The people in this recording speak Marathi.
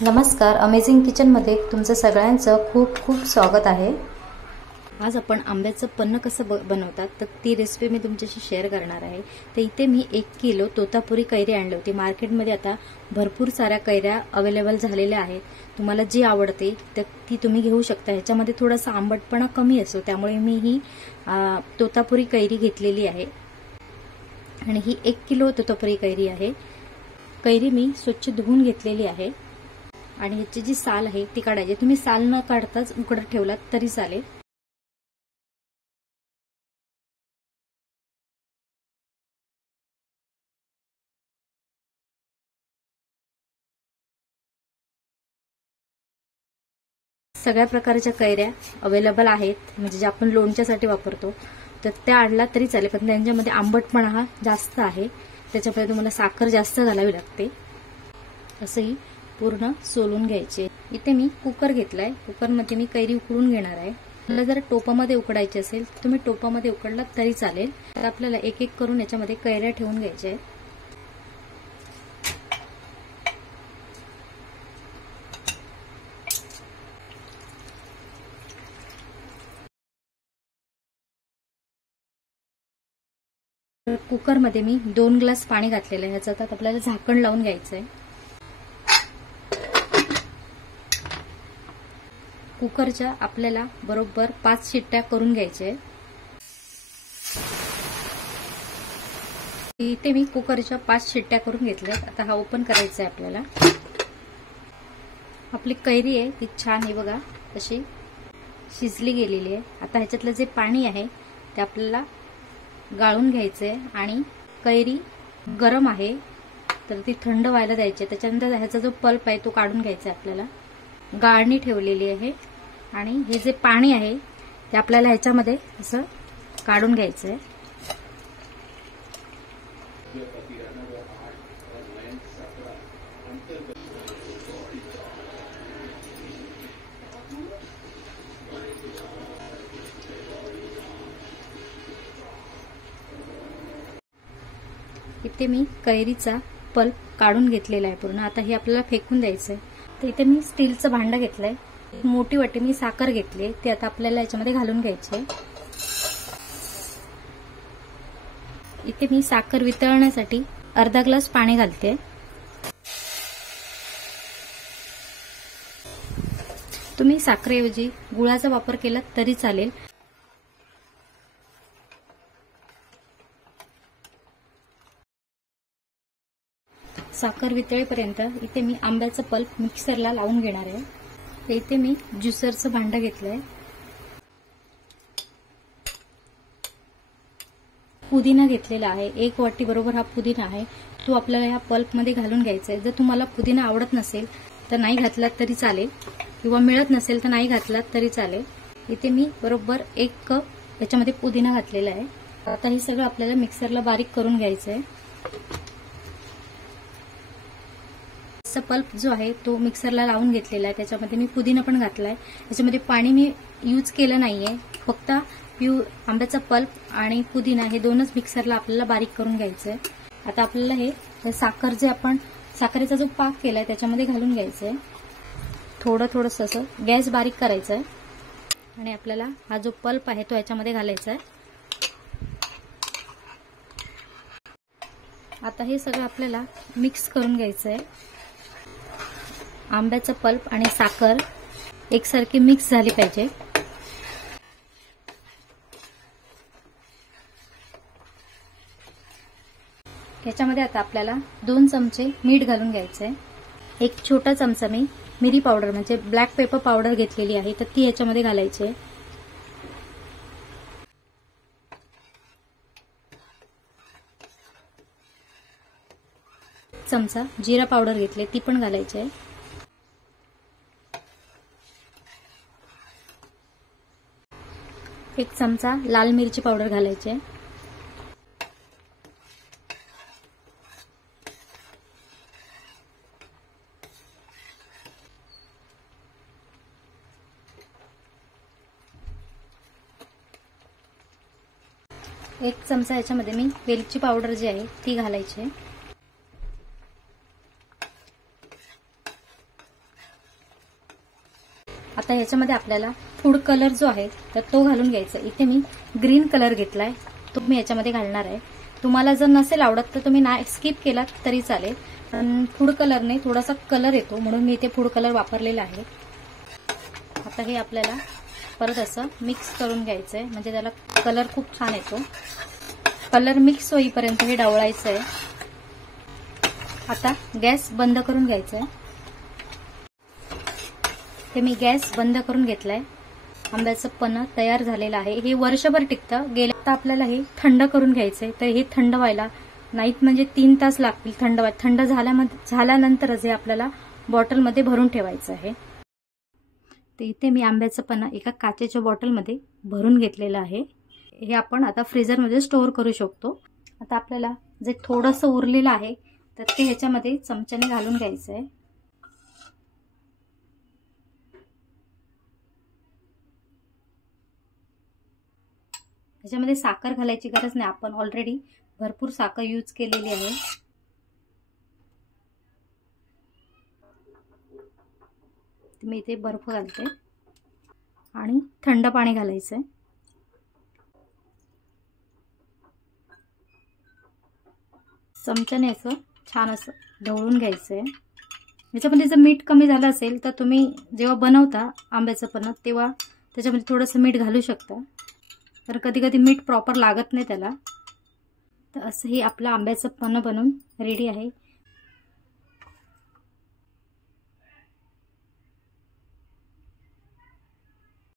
नमस्कार, अमेझिंग किचनमध्ये तुमचं सगळ्यांचं खूप खूप स्वागत आहे। आज आपण आंब्याचं पन्ह कसं बनवतात तर ती रेसिपी मी तुमच्याशी शेअर करणार आहे। तर इथे मी 1 किलो तोतापुरी कैरी आणली होती। मार्केटमध्ये आता भरपूर साऱ्या कैऱ्या अवेलेबल झालेल्या आहेत। तुम्हाला जी आवडते तर ती तुम्ही घेऊ शकता। ह्याच्यामध्ये थोडासा आंबटपणा कमी असतो, त्यामुळे मी ही तोतापुरी कैरी घेतलेली आहे आणि ही 1 किलो तोतापुरी कैरी आहे। कैरी मी स्वच्छ धुवून घेतलेली आहे आणि ह्याची जी साल आहे ती काढायची। तुम्ही साल न काढताच उकडत ठेवलात तरी चालेल। सगळ्या प्रकारच्या कैऱ्या अवेलेबल आहेत, म्हणजे जे आपण लोणच्यासाठी वापरतो तर त्या आणला तरी चालेल, पण त्यांच्यामध्ये आंबटपणा हा जास्त आहे, त्याच्यामुळे तुम्हाला साखर जास्त घालावी लागते। असंही पूर्ण सोलून घ्यायचे। इथे मी कुकर घेतलाय, कुकरमध्ये मी कैरी उकडून घेणार आहे। आपल्याला जर टोपामध्ये उकडायची असेल तर तुम्ही टोपामध्ये उकडलात तरी चालेल। तर आपल्याला एक एक करून याच्यामध्ये कैऱ्या ठेवून घ्यायच्या आहेत। कुकरमध्ये मी 2 ग्लास पाणी घातलेलं आहे। ह्याच्यात आपल्याला झाकण लावून घ्यायचं आहे। कुकरच्या आपल्याला बरोबर 5 शिट्ट्या करून घ्यायच्या आहेत। इथे मी कुकरच्या 5 शिट्ट्या करून घेतल्यात। आता हा ओपन करायचा आहे आपल्याला। आपली कैरी आहे ती छान आहे बघा, अशी शिजली गेलेली आहे। आता ह्याच्यातलं जे पाणी आहे ते आपल्याला गाळून घ्यायचंय आणि कैरी गरम आहे तर ती थंड व्हायला द्यायची। त्याच्यानंतर ह्याचा जो पल्प आहे तो काढून घ्यायचा आहे आपल्याला। गाळणी ठेवलेली आहे आणि हे जे पाणी आहे ते आपल्याला ह्याच्यामध्ये असं काढून घ्यायचंय। इथे मी कैरीचा पल्प काढून घेतलेला आहे पूर्ण। आता हे आपल्याला फेकून द्यायचंय। तर इथे मी स्टीलचं भांडं घेतलंय, मोठी वाटी मी साखर घेतली, ती आता आपल्याला याच्यामध्ये घालून घ्यायची आहे। इथे मी साखर वितळण्यासाठी अर्धा ग्लास पाणी घालते। तुम्ही साखरेऐवजी गुळाचा वापर केला तरी चालेल। साखर वितळेपर्यंत इथे मी आंब्याचं पल्प मिक्सरला लावून घेणार आहे। तर इथे मी ज्युसरचं भांडं घेतलंय। पुदिना घेतलेला आहे, 1 वाटी बरोबर हा पुदिना आहे, तो आपल्याला या पल्पमध्ये घालून घ्यायचा आहे। जर तुम्हाला पुदिना आवडत नसेल तर नाही घातलात तरी चालेल, किंवा मिळत नसेल तर नाही घातलात तरी चालेल। इथे मी बरोबर 1 कप याच्यामध्ये पुदिना घातलेला आहे। आता हे सगळं आपल्याला मिक्सरला बारीक करून घ्यायचं आहे। पल्प जो आहे तो मिक्सरला लावून घेतलेला आहे, त्याच्यामध्ये मी पुदिना पण घातलाय। त्याच्यामध्ये पाणी मी यूज केलं नाहीये, फक्त आंब्याचा पल्प आणि पुदिना हे दोनच मिक्सरला आपल्याला बारीक करून घ्यायचंय। आता आपल्याला हे साखर जे आपण साखरेचा जो पाक केलाय त्याच्यामध्ये घालून घ्यायचंय। थोडं थोडंसं असं गॅस बारीक करायचा आहे आणि आपल्याला हा जो पल्प आहे तो याच्यामध्ये घालायचा आहे। आता हे सगळं आपल्याला मिक्स करून घ्यायचं आहे। आंब्याचा पल्प आणि साखर एकसारखी मिक्स झाली पाहिजे। याच्यामध्ये आता आपल्याला 2 चमचे मीठ घालून घ्यायचंय। 1 छोटा चमचा मी मिरी पावडर म्हणजे ब्लॅक पेपर पावडर घेतलेली आहे, तर ती याच्यामध्ये घालायची आहे। चमचा जिरा पावडर घेतली, ती पण घालायची आहे। 1 चमचा लाल मिरची पावडर घालायची आहे। एक चमचा याच्यामध्ये मी वेलची पावडर जी आहे ती घालायची आहे। आता ह्याच्यामध्ये आपल्याला फूड कलर जो आहे तर तो घालून घ्यायचा। इथे मी ग्रीन कलर घेतलाय, तो मी याच्यामध्ये घालणार आहे। तुम्हाला जर नसेल आवडत तर तुम्ही नाही स्किप केलात तरी चालेल, पण फूड कलरने थोडासा कलर येतो म्हणून मी इथे फूड कलर वापरलेला आहे। आता हे आपल्याला परत असं मिक्स करून घ्यायचंय, म्हणजे त्याला कलर खूप छान येतो। कलर मिक्स होईपर्यंत हे ढवळायचं आहे। आता गॅस बंद करून घ्यायचा आहे। ते मी गॅस बंद करून घेतलाय। आंब्याचं पन्ह तयार झालेलं आहे। हे वर्षभर टिकतं। गेल्या आता आपल्याला हे थंड करून घ्यायचंय, तर हे थंड व्हायला नाहीत म्हणजे 3 तास लागतील थंड व्हायला। थंड झाल्यानंतरच हे आपल्याला बॉटलमध्ये भरून ठेवायचं आहे। तर इथे मी आंब्याचं पन्ह एका काचेच्या बॉटलमध्ये भरून घेतलेलं आहे। हे आपण आता फ्रीझरमध्ये स्टोअर करू शकतो। आता आपल्याला जे थोडंसं उरलेलं आहे तर ते ह्याच्यामध्ये चमच्याने घालून घ्यायचं आहे। ह्याच्यामध्ये साखर घालायची गरज नाही, आपण ऑलरेडी भरपूर साखर यूज केलेली आहे। मी इथे बर्फ घालते आणि थंड पाणी घालायचंय। चमच्याने असं छान असं ढवळून घ्यायचंय। याच्यामध्ये जर मीठ कमी झालं असेल तर तुम्ही जेव्हा बनवता आंब्याचं पन्ह तेव्हा त्याच्यामध्ये थोडंसं मीठ घालू शकता, तर कधी कधी मीठ प्रॉपर लागत नाही त्याला। तर असं हे आपलं आंब्याचं पन्ह बनवून रेडी आहे।